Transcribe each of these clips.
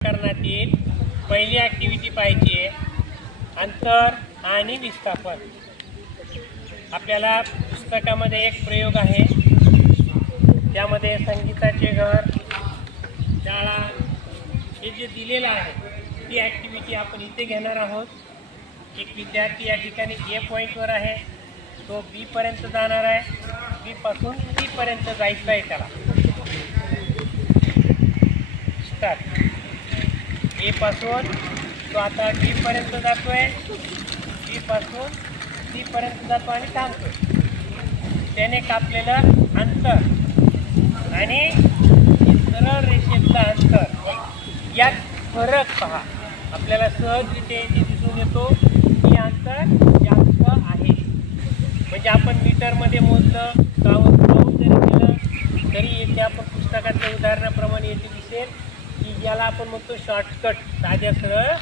प्रकरणातील पहिली ॲक्टिव्हिटी पाहिजे अंतर आणि विस्थापन. आपल्याला पुस्तकामध्ये एक प्रयोग आहे. त्यामध्ये संगीताचे घर शाळा हे जे दिलेलं आहे ती ॲक्टिव्हिटी आपण इथे घेणार आहोत. एक विद्यार्थी या ठिकाणी ए पॉईंटवर आहे. तो बीपर्यंत जाणार आहे. बीपासून सीपर्यंत जायचं आहे त्याला. स्टार्ट ए पासून. तो आता डी पर्यंत जातोय. डी पासून सी पर्यंत जातो आणि थांबतोय. त्याने कापलेलं अंतर आणि सरळ रेषेतलं अंतर. यात फरक पहा. आपल्याला सहजरित्या इथे दिसून येतो की अंतर जास्त आहे. म्हणजे आपण मीटरमध्ये मोजलं काव जरी केलं तरी येथे आपण पुस्तकातल्या उदाहरणाप्रमाणे येथे दिसेल. याला आपण म्हणतो शॉर्टकट साध्या सरळ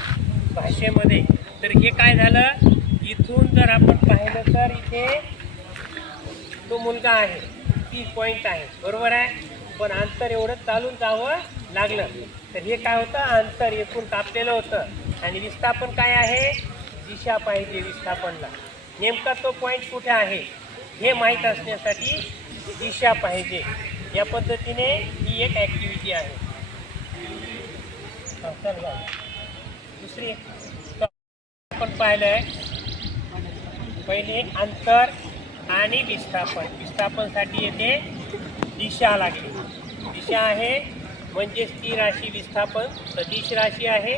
भाषेमध्ये. तर हे काय झालं? इथून जर आपण पाहिलं तर इथे तो मुलगा आहे. ती पॉईंट आहे. बरोबर आहे? पण अंतर एवढं चालून जावं लागलं. तर हे काय होतं? अंतर एकूण कापलेलं होतं. आणि विस्थापन काय आहे? दिशा पाहिजे विस्थापनला. नेमका तो पॉईंट कुठे आहे? हे माहीत असण्यासाठी दिशा पाहिजे. या पद्धतीने ही एक ॲक्टिव्हिटी आहे. दुसरी आपण पाहिलं आहे पहिले अंतर आणि विस्थापन. विस्थापनसाठी येथे दिशा लागली. दिशा आहे म्हणजेच ती राशी विस्थापन. सदिश राशी आहे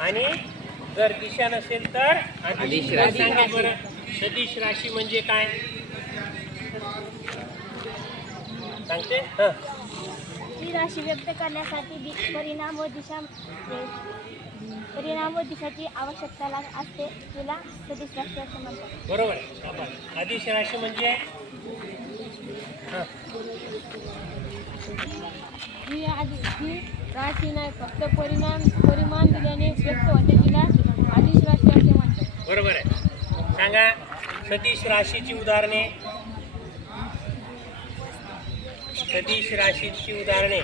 आणि जर दिशा नसेल तर अदिश राशी. सांगा बरं? सदिश राशी म्हणजे काय? सांगते? हां. ही राशी व्यक्त करण्यासाठी परिणाम व दिशा परिणाम व दिशाची आवश्यकता लाग असते तिला सदिश राशी असं म्हणतात. बरोबर आहे. अदिश राशी म्हणजे? हां. आधी ही राशी नाही फक्त परिणाम परिमाण दिल्याने व्यक्त होते तिला आदिश राशी असे म्हणतात. बरोबर आहे. सांगा सदिश राशीची उदाहरणे? सदिश राशीची उदाहरणे.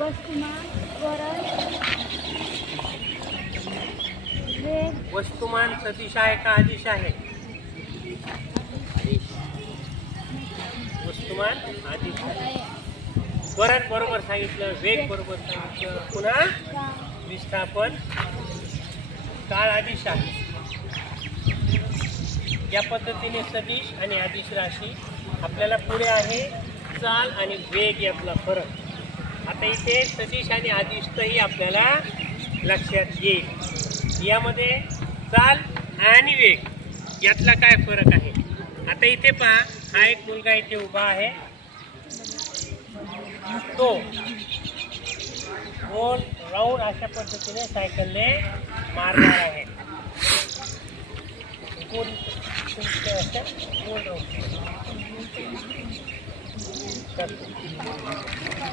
वस्तुमान त्वरण वेग वस्तुमान सदिश आहे का आदिश आहे? वस्तुमान आदिश आहे. त्वरण बरोबर सांगितलं वेग बरोबर सांगितलं. पुन्हा विस्थापन. काळ आदिश आहे. या पद्धतीने सदिश आणि आदिश राशी आपल्याला पुढे आहे. चाल आणि वेग यातला फरक. आता इथे सदिश आणि आदिशही आपल्याला लक्षात येईल. यामध्ये चाल आणि वेग यातला काय फरक आहे? आता इथे पहा हा एक मुलगा इथे उभा आहे. तो गोल राऊंड अशा पद्धतीने सायकलने मारणार आहे. गोल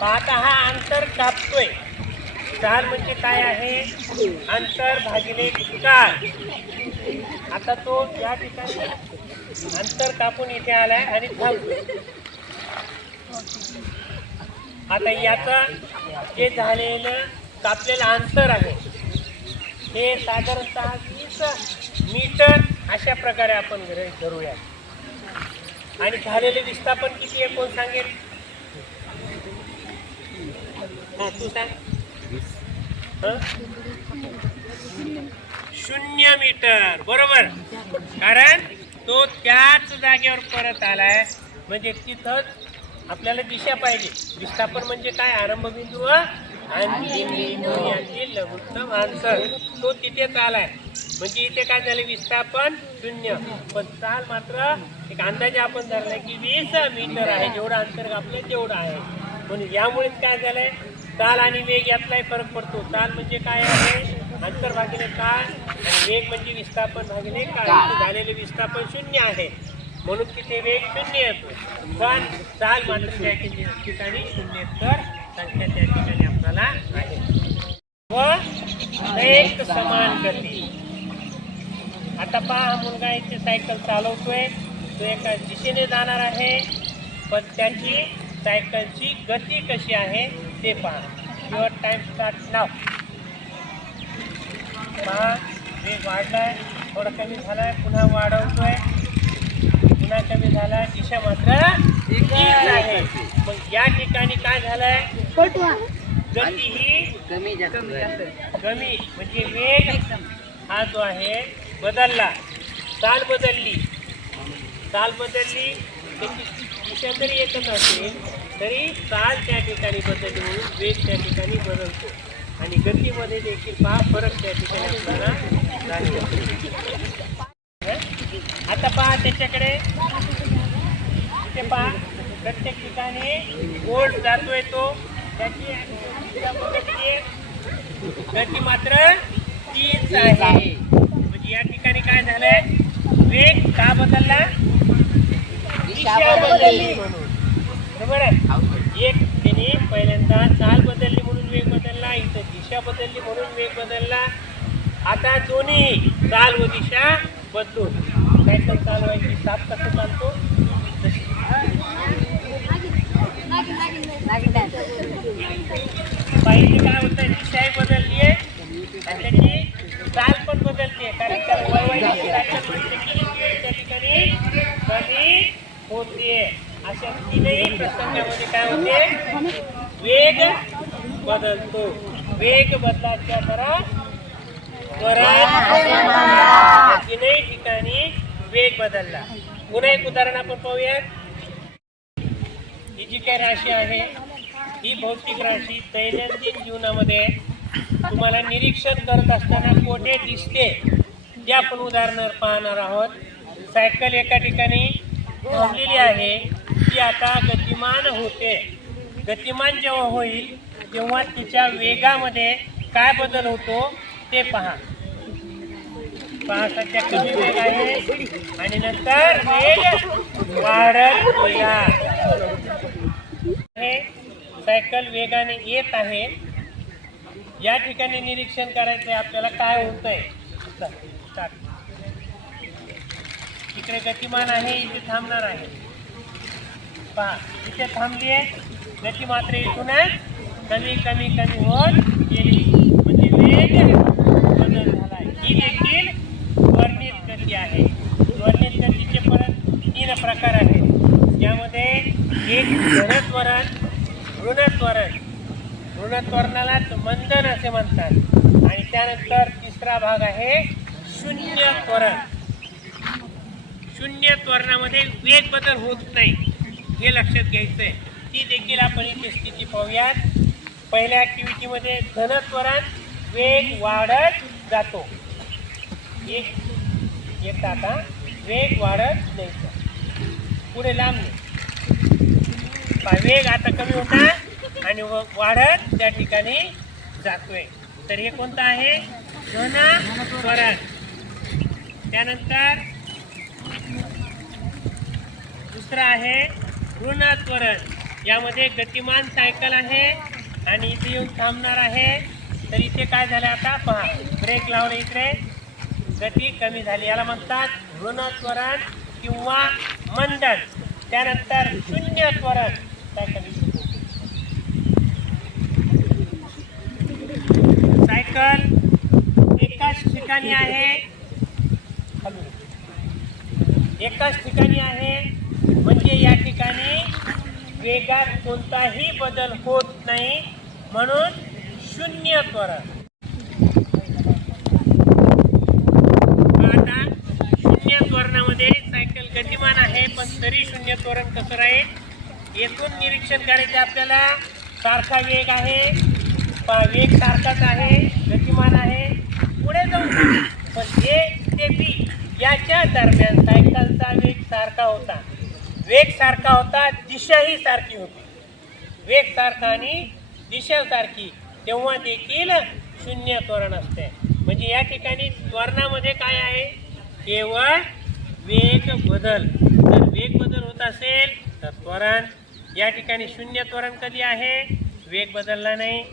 पाहता हा अंतर कापतोय. चाल म्हणजे काय आहे? अंतर भागिले काळ. आता तो या ठिकाणी अंतर कापून इथे आलाय आणि थांबतोय. आता याचं जे झालेलं कापलेलं अंतर आहे हे साधारणतः वीस मीटर अशा प्रकारे आपण गृहित धरूया आणि झालेले विस्थापन किती आहे कोण सांगेल? हा तू सांग. हं? शून्य मीटर बरोबर. कारण तो त्याच जागेवर परत आलाय. म्हणजे तिथंच आपल्याला दिशा पाहिजे. विस्थापन म्हणजे काय? आरंभ बिंदू व अंतिम यांची लघुत्तम अंतर तो तिथेच आलाय. म्हणजे इथे काय झालं? विस्थापन शून्य. पण चाल मात्र एक अंदाजे आपण धरलाय की वीस मीटर आहे. जेवढं अंतर आपलं तेवढं आहे. म्हणून यामुळेच काय झालंय? चाल आणि वेग यातलाही फरक पडतो. चाल म्हणजे काय आहे? अंतर भागिले काळ आणि वेग म्हणजे विस्थापन भागिले काळ झालेले विस्थापन शून्य आहे. म्हणून तिथे वेग शून्य येतो. पण चाल मात्र त्या ठिकाणी ठिकाणी शून्य तर संख्या त्या ठिकाणी आपल्याला आहे. व एक समान गती. आता पहा हा मुलगा इथे सायकल चालवतोय. तो एका दिशेने जाणार आहे. पण त्याची सायकलची गती कशी आहे ते पहा. युअर टाइम स्टार्ट नाव पहा वेग वाढलाय. थोडा कमी झालाय पुन्हा वाढवतोय. पुन्हा कमी झाला. दिशा मात्र आहे. मग या ठिकाणी काय झालंय? गती ही कमी जास्त. कमी. म्हणजे वेग हा जो आहे बदलला. चाल बदलली. चाल बदलली. म्हणजे दिशा जरी एकच असेल तरी चाल त्या ठिकाणी बदलली म्हणून वेग त्या ठिकाणी बदलतो. आणि गतीमध्ये देखील पहा फरक त्या ठिकाणी आपल्याला जाणवतो. आता पहा त्याच्याकडे. पहा प्रत्येक ठिकाणी गोल्ड जातोय तो. त्याची गती मात्र तीच आहे. या ठिकाणी काय झालंय? वेग का बदलला? दिशा बदलली. म्हणून बरोबर आहे? एक त्याने पहिल्यांदा चाल बदलली म्हणून वेग बदलला इथं दिशा बदलली म्हणून वेग बदलला. आता दोन्ही चाल व दिशा बदलून. सायकल चालवायची साप कसं चालतो? पाहिजे काय होतं दिशाही बदलली आहे आणि त्याची चाल पण बदलली आहे कारण त्या वळवायची ताकद म्हटलं की वेग त्या ठिकाणी कमी अशा तीनही प्रसंगामध्ये म्हणजे काय होते? वेग बदलतो. वेग बदलाच्या दरा त्वरण तीनही ठिकाणी वेग बदलला. पुन्हा एक उदाहरण आपण पाहूयात. ही जी काही राशी आहे ही भौतिक राशी दैनंदिन जीवनामध्ये तुम्हाला निरीक्षण करत असताना कोठे दिसते ते आपण उदाहरण पाहणार आहोत. सायकल एका ठिकाणी थांबलेली आहे. ती आता गतिमान होते. गतिमान जेव्हा होईल तेव्हा तिच्या वेगामध्ये काय बदल होतो ते पहा. पहा सध्या कमी वेग आहे आणि नंतर वेग वाढत हे सायकल वेगाने येत आहे. या ठिकाणी निरीक्षण करायचं आपल्याला काय होतंय? इकडे गतिमान आहे इथे थांबणार आहे. पहा इथे थांबली आहे गती मात्र इथूनच कमी कमी कमी होत गेली. म्हणजे वेग बदल झाला ही देखील वर्णित गती आहे. वर्णित गतीचे परत तीन प्रकार आहेत. यामध्ये एक धनत्वरण ऋणत्वरण ऋणत्वरणाला मंदन असे म्हणतात. आणि त्यानंतर तिसरा भाग आहे शून्य त्वरण शून्य त्वरणामध्ये वेग बदल होत नाही. हे लक्षात घ्यायचं आहे ती देखील आपण इथे स्थिती पाहूयात. पहिल्या ॲक्टिव्हिटीमध्ये धनत्वरण वेग वाढत जातो. एक येत आता वेग वाढत द्यायचा पुढे लांब नाही. वेग आता कमी होता आणि व- वाढत त्या ठिकाणी जातोय. तर हे कोणतं आहे? धन त्वरण. त्यानंतर दुसरं आहे ऋणात्वरण यामध्ये गतिमान सायकल आहे आणि इथे येऊन थांबणार आहे. तर इथे काय झालं आता? पहा ब्रेक लावले इकडे. गती कमी झाली. याला म्हणतात ऋणत्वरण किंवा मंदन त्यानंतर शून्य त्वरण सायकल सायकल एकाच ठिकाणी आहे. एकाच ठिकाणी ठिकाणी वेगात कोणताही बदल होत नाही म्हणून शून्य त्वरण. आता शून्य त्वरणामध्ये सायकल गतिमान आहे पण तरी शून्य त्वरण कसं राहील? येथून निरीक्षण करायचे आपल्याला. सारखा वेग आहे. वेग सारखाच आहे. गतिमान आहे. पुढे जाऊ. पण ए ते बी याच्या दरम्यान सायकलचा वेग सारखा होता. वेग सारखा होता दिशाही सारखी होती. वेग सारखा आणि दिशा सारखी तेव्हा देखील शून्य त्वरण असते. म्हणजे या ठिकाणी त्वरणामध्ये काय आहे? केवळ वेग बदल. जर वेग बदल होत असेल तर त्वरण. या ठिकाणी शून्य त्वरण कधी आहे? वेग बदलला नाही.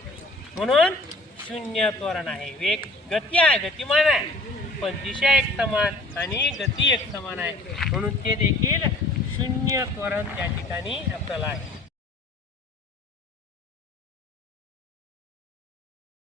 म्हणून शून्य त्वरण आहे. वेग गती आहे गतिमान आहे. पण दिशा एक समान आणि गती एक समान आहे. म्हणून ते देखील शून्य त्वरण त्या ठिकाणी आपल्याला आहे.